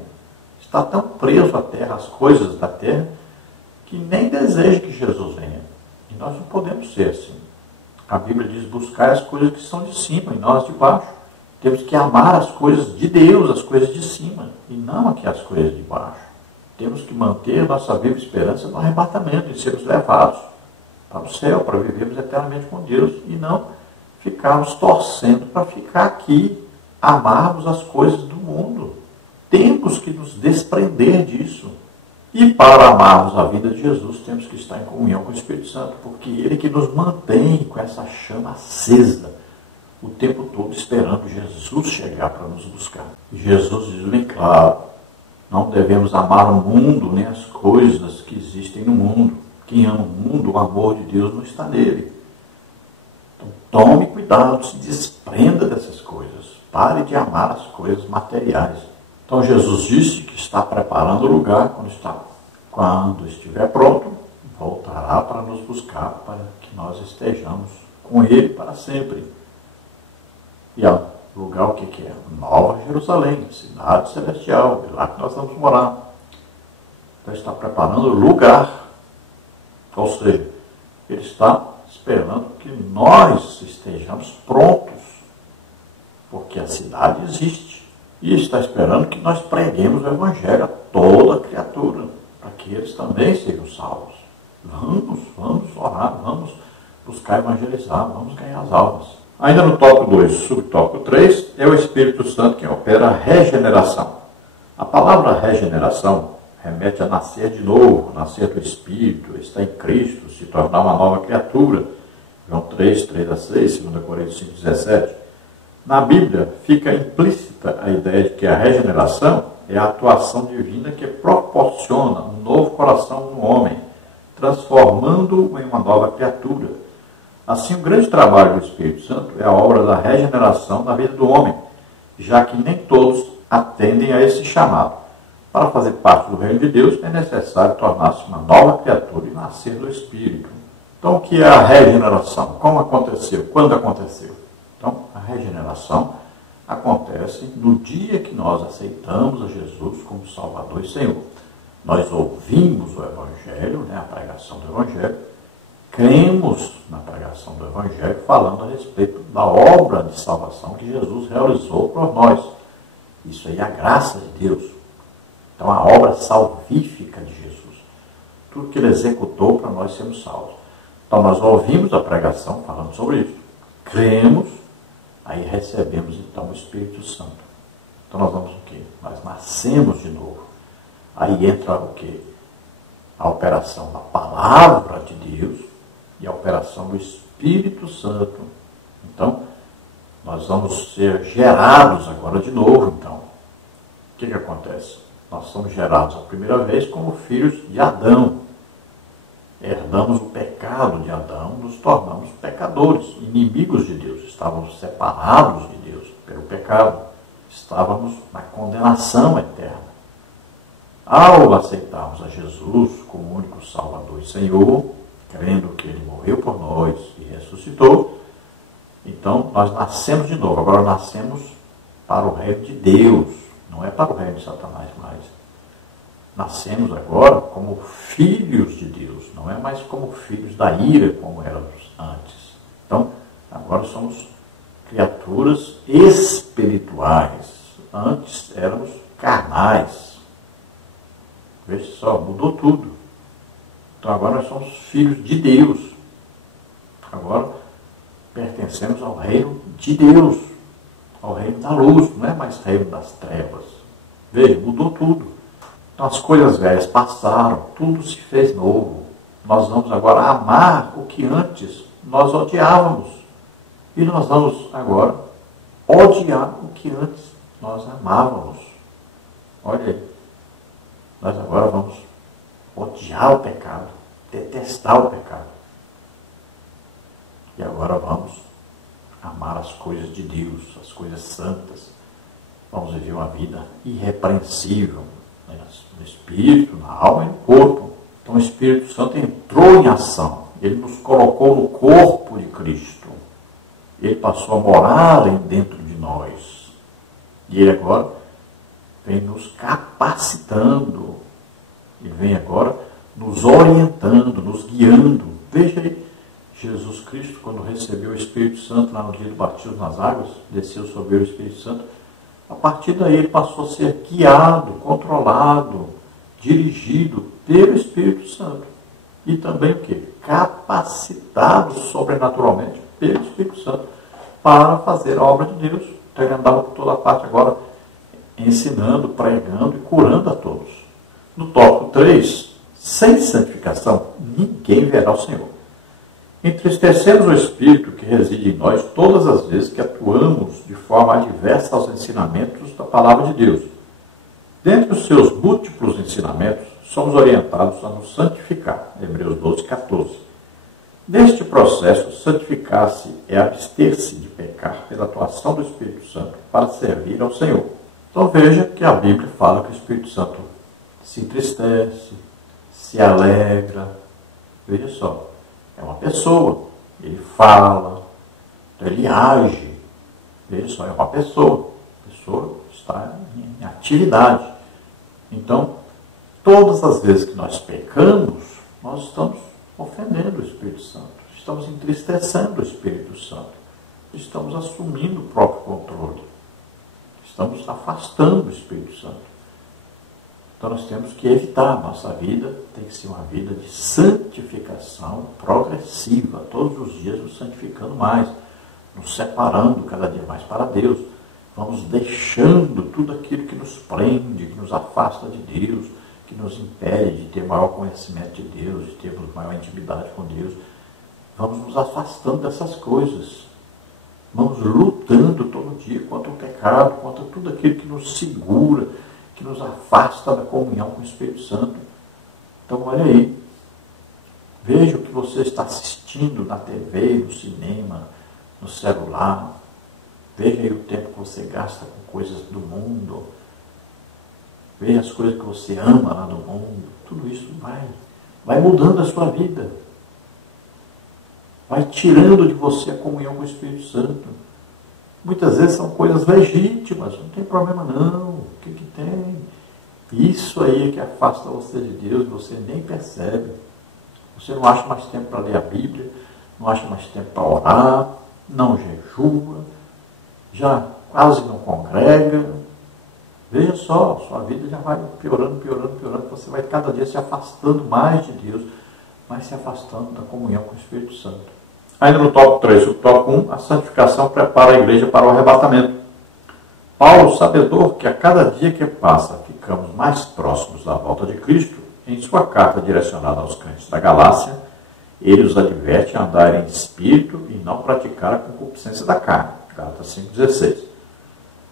Está tão preso à terra, às coisas da terra, que nem deseja que Jesus venha. E nós não podemos ser assim. A Bíblia diz, buscar as coisas que são de cima e nós de baixo. Temos que amar as coisas de Deus, as coisas de cima, e não aqui as coisas de baixo. Temos que manter nossa viva esperança no arrebatamento, em sermos levados para o céu, para vivermos eternamente com Deus, e não ficarmos torcendo para ficar aqui, amarmos as coisas do mundo. Temos que nos desprender disso. E para amarmos a vida de Jesus, temos que estar em comunhão com o Espírito Santo, porque Ele que nos mantém com essa chama acesa, o tempo todo esperando Jesus chegar para nos buscar. E Jesus diz bem claro, não devemos amar o mundo nem as coisas que existem no mundo. Quem ama o mundo, o amor de Deus não está nele. Então tome cuidado, se desprenda dessas coisas. Pare de amar as coisas materiais. Então Jesus disse que está preparando o lugar quando estiver pronto, voltará para nos buscar, para que nós estejamos com Ele para sempre. E o lugar o que é? Nova Jerusalém, cidade celestial, é lá que nós vamos morar. Então está preparando o lugar. Ou seja, Ele está esperando que nós estejamos prontos, porque a cidade existe. E está esperando que nós preguemos o Evangelho a toda criatura, para que eles também sejam salvos. Vamos orar, vamos buscar evangelizar, vamos ganhar as almas. Ainda no tópico 2, subtópico 3, é o Espírito Santo quem opera a regeneração. A palavra regeneração remete a nascer de novo, nascer do Espírito, estar em Cristo, se tornar uma nova criatura. João 3, 3-6, 2 Coríntios 5, 17. Na Bíblia fica implícita a ideia de que a regeneração é a atuação divina que proporciona um novo coração no homem, transformando-o em uma nova criatura. Assim, o grande trabalho do Espírito Santo é a obra da regeneração na vida do homem, já que nem todos atendem a esse chamado. Para fazer parte do reino de Deus, é necessário tornar-se uma nova criatura e nascer do Espírito. Então, o que é a regeneração? Como aconteceu? Quando aconteceu? Então, a regeneração acontece no dia que nós aceitamos a Jesus como Salvador e Senhor. Nós ouvimos o Evangelho, a pregação do Evangelho, cremos na pregação do Evangelho, falando a respeito da obra de salvação que Jesus realizou por nós. Isso aí é a graça de Deus. Então, a obra salvífica de Jesus. Tudo que Ele executou para nós sermos salvos. Então, nós ouvimos a pregação falando sobre isso, cremos, aí recebemos, então, o Espírito Santo. Então, nós vamos o quê? Nós nascemos de novo. Aí entra o quê? A operação da palavra de Deus e a operação do Espírito Santo. Então, nós vamos ser gerados agora de novo, então. O que acontece? Nós somos gerados a primeira vez como filhos de Adão. Herdamos o pecado de Adão, nos tornamos pecadores, inimigos de Deus. Estávamos separados de Deus pelo pecado. Estávamos na condenação eterna. Ao aceitarmos a Jesus como único Salvador e Senhor, crendo que Ele morreu por nós e ressuscitou, então nós nascemos de novo. Agora nascemos para o reino de Deus, não é para o reino de Satanás mais. Nascemos agora como filhos de Deus, não é mais como filhos da ira, como éramos antes. Então, agora somos criaturas espirituais. Antes éramos carnais. Veja só, mudou tudo. Então agora nós somos filhos de Deus. Agora pertencemos ao reino de Deus, ao reino da luz, não é mais reino das trevas. Veja, mudou tudo. Então as coisas velhas passaram, tudo se fez novo. Nós vamos agora amar o que antes nós odiávamos. E nós vamos agora odiar o que antes nós amávamos. Olha aí. Nós agora vamos odiar o pecado, detestar o pecado. E agora vamos amar as coisas de Deus, as coisas santas. Vamos viver uma vida irrepreensível, no espírito, na alma e no corpo. Então o Espírito Santo entrou em ação. Ele nos colocou no corpo de Cristo. Ele passou a morar dentro de nós. E Ele agora vem nos capacitando. Ele vem agora nos orientando, nos guiando. Veja aí, Jesus Cristo, quando recebeu o Espírito Santo lá no dia do batismo nas águas, desceu sobre o Espírito Santo. A partir daí ele passou a ser guiado, controlado, dirigido pelo Espírito Santo. E também o quê? Capacitado sobrenaturalmente pelo Espírito Santo para fazer a obra de Deus. Então ele andava por toda parte agora ensinando, pregando e curando a todos. No tópico 3, sem santificação, ninguém verá o Senhor. Entristecemos o Espírito que reside em nós todas as vezes que atuamos de forma adversa aos ensinamentos da Palavra de Deus. Dentre os seus múltiplos ensinamentos, somos orientados a nos santificar. Hebreus 12, 14. Neste processo, santificar-se é abster-se de pecar pela atuação do Espírito Santo para servir ao Senhor. Então veja que a Bíblia fala que o Espírito Santo se entristece, se alegra. Veja só, é uma pessoa, ele fala, ele age. Veja só, é uma pessoa. A pessoa está em atividade. Então, todas as vezes que nós pecamos, nós estamos ofendendo o Espírito Santo, estamos entristecendo o Espírito Santo, estamos assumindo o próprio controle, estamos afastando o Espírito Santo. Então nós temos que evitar, a nossa vida tem que ser uma vida de santificação progressiva, todos os dias nos santificando mais, nos separando cada dia mais para Deus, vamos deixando tudo aquilo que nos prende, que nos afasta de Deus, que nos impede de ter maior conhecimento de Deus, de termos maior intimidade com Deus. Vamos nos afastando dessas coisas. Vamos lutando todo dia contra o pecado, contra tudo aquilo que nos segura, que nos afasta da comunhão com o Espírito Santo. Então, olha aí. Veja o que você está assistindo na TV, no cinema, no celular. Veja aí o tempo que você gasta com coisas do mundo. Veja as coisas que você ama lá no mundo. Tudo isso vai mudando a sua vida. Vai tirando de você a comunhão com o Espírito Santo. Muitas vezes são coisas legítimas, não tem problema não. O que tem? Isso aí é que afasta você de Deus, você nem percebe. Você não acha mais tempo para ler a Bíblia, não acha mais tempo para orar, não jejua, já quase não congrega. Veja só, sua vida já vai piorando, você vai cada dia se afastando mais de Deus, mas se afastando da comunhão com o Espírito Santo. Ainda no tópico 3, o tópico 1, a santificação prepara a igreja para o arrebatamento. Paulo, sabedor que a cada dia que passa ficamos mais próximos da volta de Cristo, em sua carta direcionada aos crentes da Galácia, ele os adverte a andar em espírito e não praticar a concupiscência da carne. Gálatas 5,16.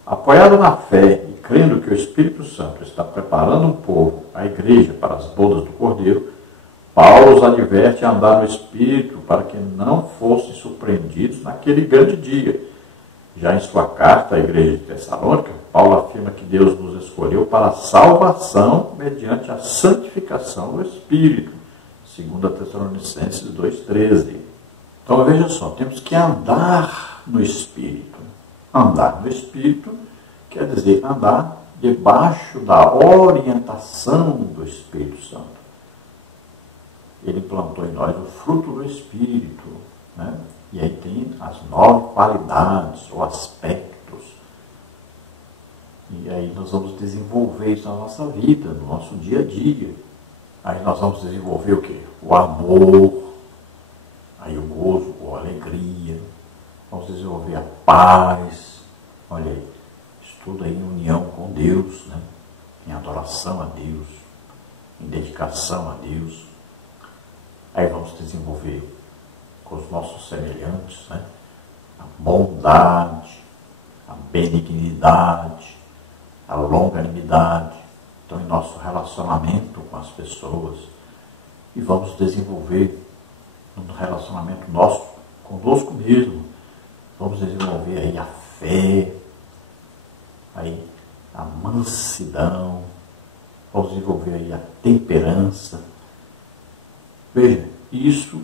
Apoiado na fé e crendo que o Espírito Santo está preparando um povo, a igreja, para as bodas do Cordeiro, Paulo os adverte a andar no Espírito para que não fossem surpreendidos naquele grande dia. Já em sua carta à igreja de Tessalônica, Paulo afirma que Deus nos escolheu para a salvação mediante a santificação do Espírito. 2 Tessalonicenses 2,13. Então veja só, temos que andar no Espírito. Andar no Espírito quer dizer andar debaixo da orientação do Espírito Santo. Ele implantou em nós o fruto do Espírito, né? E aí tem as 9 qualidades ou aspectos. E aí nós vamos desenvolver isso na nossa vida, no nosso dia a dia. Aí nós vamos desenvolver o quê? O amor, aí o gozo, a alegria. Vamos desenvolver a paz. Olha aí, isso tudo aí em união com Deus, né? Em adoração a Deus, em dedicação a Deus. Aí vamos desenvolver com os nossos semelhantes, né? A bondade, a benignidade, a longanimidade. Então, em nosso relacionamento com as pessoas. E vamos desenvolver no relacionamento nosso, conosco mesmo. Vamos desenvolver aí a fé, aí a mansidão, vamos desenvolver aí a temperança. Veja, isso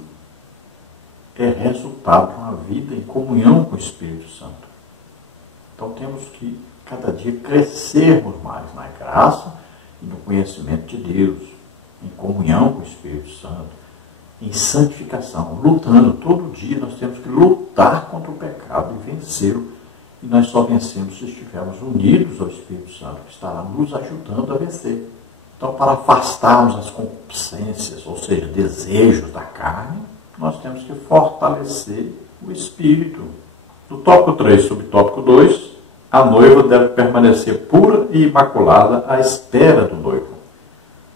é resultado de uma vida em comunhão com o Espírito Santo. Então temos que, cada dia, crescermos mais na graça e no conhecimento de Deus, em comunhão com o Espírito Santo, em santificação, lutando. Todo dia nós temos que lutar contra o pecado e vencê-lo. E nós só vencemos se estivermos unidos ao Espírito Santo, que estará nos ajudando a vencer. Então, para afastarmos as concupiscências, ou seja, desejos da carne, nós temos que fortalecer o Espírito. No tópico 3, subtópico 2, a noiva deve permanecer pura e imaculada à espera do noivo.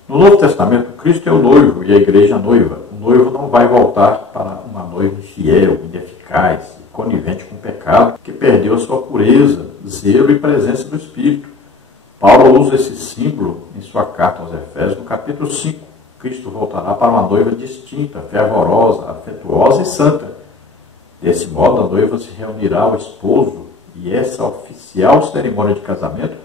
No Novo Testamento, Cristo é o noivo e a igreja a noiva. O noivo não vai voltar para uma noiva infiel, ineficaz, conivente com o pecado, que perdeu a sua pureza, zelo e presença do Espírito. Paulo usa esse símbolo em sua carta aos Efésios, no capítulo 5. Cristo voltará para uma noiva distinta, fervorosa, afetuosa e santa. Desse modo, a noiva se reunirá ao esposo e essa oficial cerimônia de casamento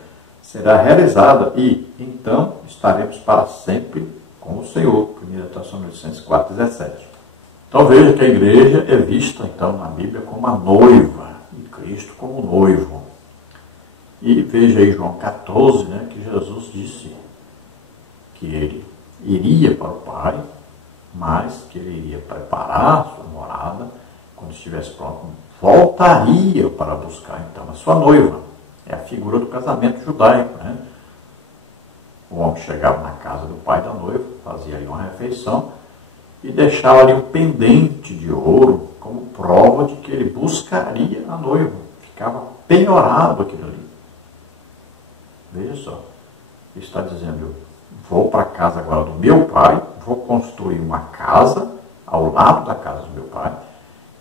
será realizada e, então, estaremos para sempre com o Senhor. 1 Tessalonicenses 4,17. Então veja que a igreja é vista, então, na Bíblia como a noiva e Cristo como o noivo. E veja aí João 14, né, que Jesus disse que ele iria para o Pai, mas que ele iria preparar a sua morada, quando estivesse pronto, voltaria para buscar então a sua noiva. É a figura do casamento judaico, né? O homem chegava na casa do pai da noiva, fazia ali uma refeição e deixava ali um pendente de ouro como prova de que ele buscaria a noiva. Ficava penhorado aquilo ali. Veja só, ele está dizendo: eu vou para a casa agora do meu pai, vou construir uma casa ao lado da casa do meu pai.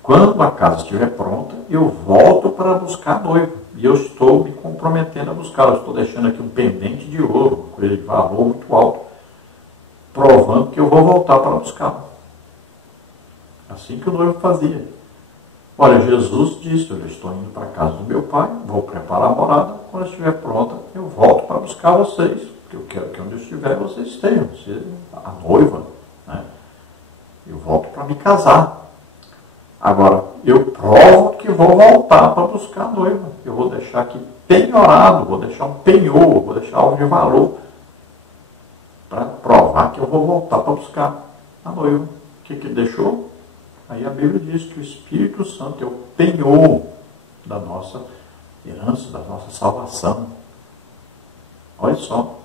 Quando a casa estiver pronta, eu volto para buscar a noiva. E eu estou me comprometendo a buscá-la. Eu estou deixando aqui um pendente de ouro, uma coisa de valor muito alto, provando que eu vou voltar para buscá-la. Assim que o noivo fazia. Olha, Jesus disse: eu estou indo para a casa do meu pai, vou preparar a morada, quando estiver pronta, eu volto para buscar vocês, porque eu quero que onde eu estiver vocês estejam, você, a noiva, né? Eu volto para me casar. Agora, eu provo que vou voltar para buscar a noiva. Eu vou deixar aqui penhorado, vou deixar um penhor, vou deixar algo de valor, para provar que eu vou voltar para buscar a noiva. O que ele deixou? Aí a Bíblia diz que o Espírito Santo é o penhor da nossa herança, da nossa salvação. Olha só,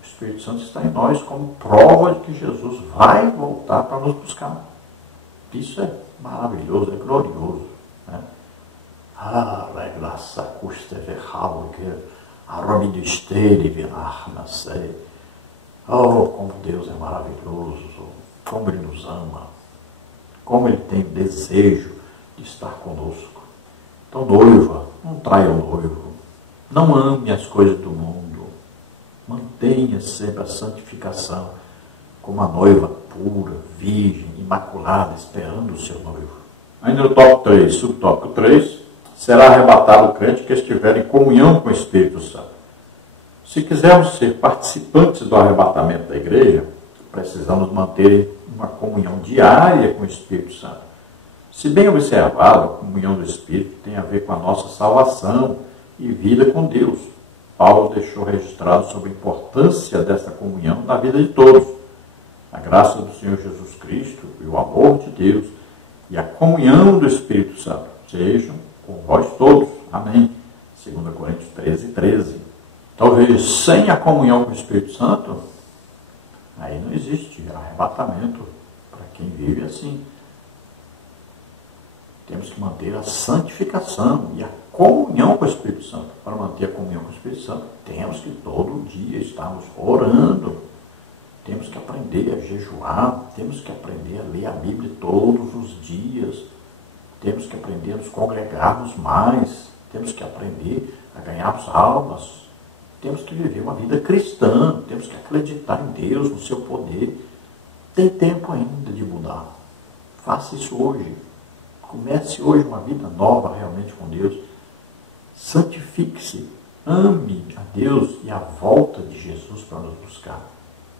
o Espírito Santo está em nós como prova de que Jesus vai voltar para nos buscar. Isso é maravilhoso, é glorioso, né? Oh, como Deus é maravilhoso, como Ele nos ama, como Ele tem desejo de estar conosco. Então, noiva, não traia o noivo, não ame as coisas do mundo, mantenha sempre a santificação como a noiva pura, virgem, imaculada, esperando o seu noivo. Ainda no tópico 3, subtópico 3, será arrebatado o crente que estiver em comunhão com o Espírito Santo. Se quisermos ser participantes do arrebatamento da igreja, precisamos manter uma comunhão diária com o Espírito Santo. Se bem observado, a comunhão do Espírito tem a ver com a nossa salvação e vida com Deus. Paulo deixou registrado sobre a importância dessa comunhão na vida de todos. A graça do Senhor Jesus Cristo e o amor de Deus e a comunhão do Espírito Santo sejam com vós todos. Amém. 2 Coríntios 13:13. Então veja, sem a comunhão com o Espírito Santo, aí não existe arrebatamento para quem vive assim. Temos que manter a santificação e a comunhão com o Espírito Santo. Para manter a comunhão com o Espírito Santo, temos que todo dia estarmos orando. Temos que aprender a jejuar, temos que aprender a ler a Bíblia todos os dias, temos que aprender a nos congregarmos mais, temos que aprender a ganharmos almas, temos que viver uma vida cristã, temos que acreditar em Deus, no seu poder. Tem tempo ainda de mudar. Faça isso hoje. Comece hoje uma vida nova realmente com Deus. Santifique-se, ame a Deus e a volta de Jesus para nos buscar.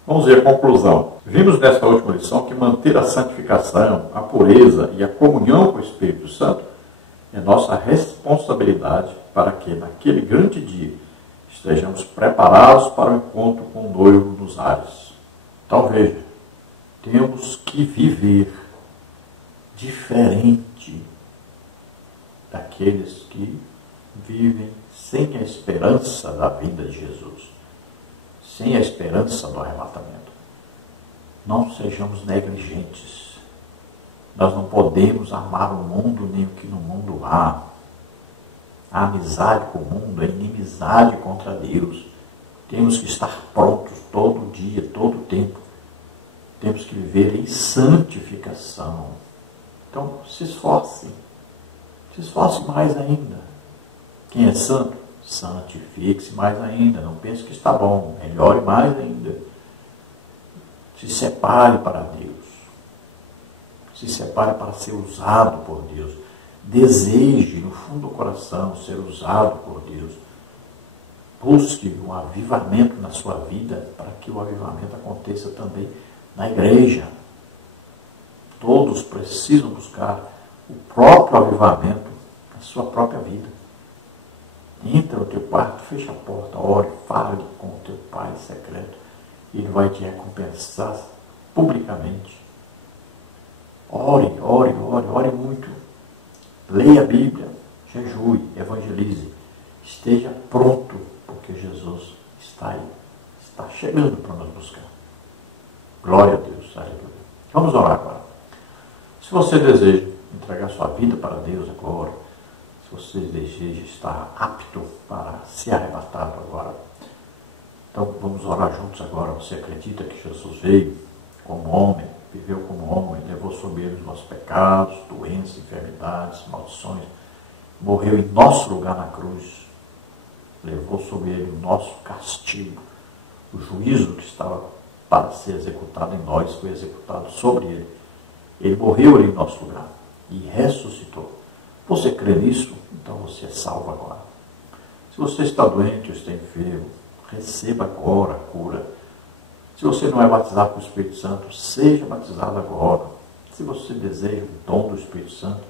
Vamos ver a conclusão. Vimos nesta última lição que manter a santificação, a pureza e a comunhão com o Espírito Santo é nossa responsabilidade para que, naquele grande dia, estejamos preparados para o encontro com o noivo nos ares. Então veja, temos que viver diferente daqueles que vivem sem a esperança da vinda de Jesus, sem a esperança do arrebatamento. Não sejamos negligentes. Nós não podemos amar o mundo nem o que no mundo há. A amizade com o mundo é inimizade contra Deus. Temos que estar prontos todo dia, todo tempo, temos que viver em santificação. Então, se esforce mais ainda. Quem é santo, santifique-se mais ainda. Não pense que está bom, melhore mais ainda. Se separe para Deus. Se separe para ser usado por Deus. Deseje, no fundo do coração, ser usado por Deus. Busque um avivamento na sua vida, para que o avivamento aconteça também na igreja. Todos precisam buscar o próprio avivamento na sua própria vida. Entra no teu quarto, fecha a porta, ore, fale com o teu Pai secreto. Ele vai te recompensar publicamente. Ore muito. Leia a Bíblia, jejue, evangelize. Esteja pronto, porque Jesus está aí. Está chegando para nos buscar. Glória a Deus, aleluia. Vamos orar agora. Se você deseja entregar sua vida para Deus agora, se você deseja estar apto para ser arrebatado agora, então vamos orar juntos agora. Você acredita que Jesus veio como homem, viveu como homem, levou sobre ele os nossos pecados, doenças, enfermidades, maldições, morreu em nosso lugar na cruz, levou sobre ele o nosso castigo, o juízo que estava para ser executado em nós, foi executado sobre ele. Ele morreu ali em nosso lugar e ressuscitou. Você crê nisso? Então você é salvo agora. Se você está doente ou está enfermo, receba agora a cura. Se você não é batizado com o Espírito Santo, seja batizado agora. Se você deseja o dom do Espírito Santo,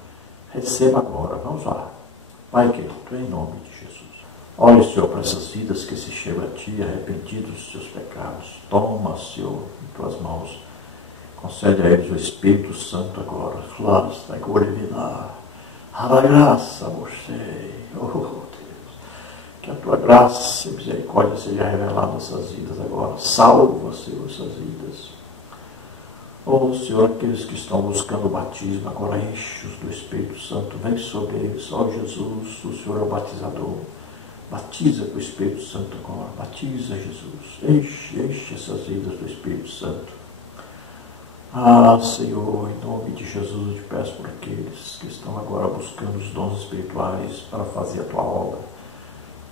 receba agora. Vamos lá. Pai querido, em nome de Jesus. Olha, Senhor, para essas vidas que se chegam a Ti, arrependidos dos seus pecados. Toma, Senhor, em Tuas mãos. Concede a eles o Espírito Santo agora. Claro, está a graça a você. Oh, Deus. Que a Tua graça e misericórdia seja revelada nessas vidas agora. Salva, Senhor, essas vidas. Oh, Senhor, aqueles que estão buscando o batismo, agora enche-os do Espírito Santo. Vem sobre eles. Ó Jesus, o Senhor é o batizador. Batiza com o Espírito Santo agora. Batiza, Jesus. Enche essas vidas do Espírito Santo. Ah, Senhor, em nome de Jesus, eu te peço por aqueles que estão agora buscando os dons espirituais para fazer a Tua obra.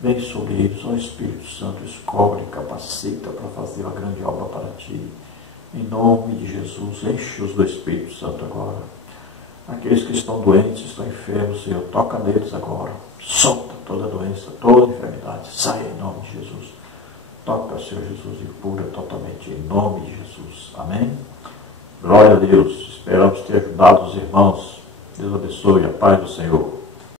Vem sobre eles, ó Espírito Santo, escolhe, capacita para fazer a grande obra para Ti. Em nome de Jesus, enche-os do Espírito Santo agora. Aqueles que estão doentes, estão enfermos, Senhor, toca neles agora. Solta toda doença, toda enfermidade. Saia em nome de Jesus. Toca, Senhor Jesus, e cura totalmente em nome de Jesus. Amém? Glória a Deus. Esperamos ter ajudado os irmãos. Deus abençoe. A paz do Senhor.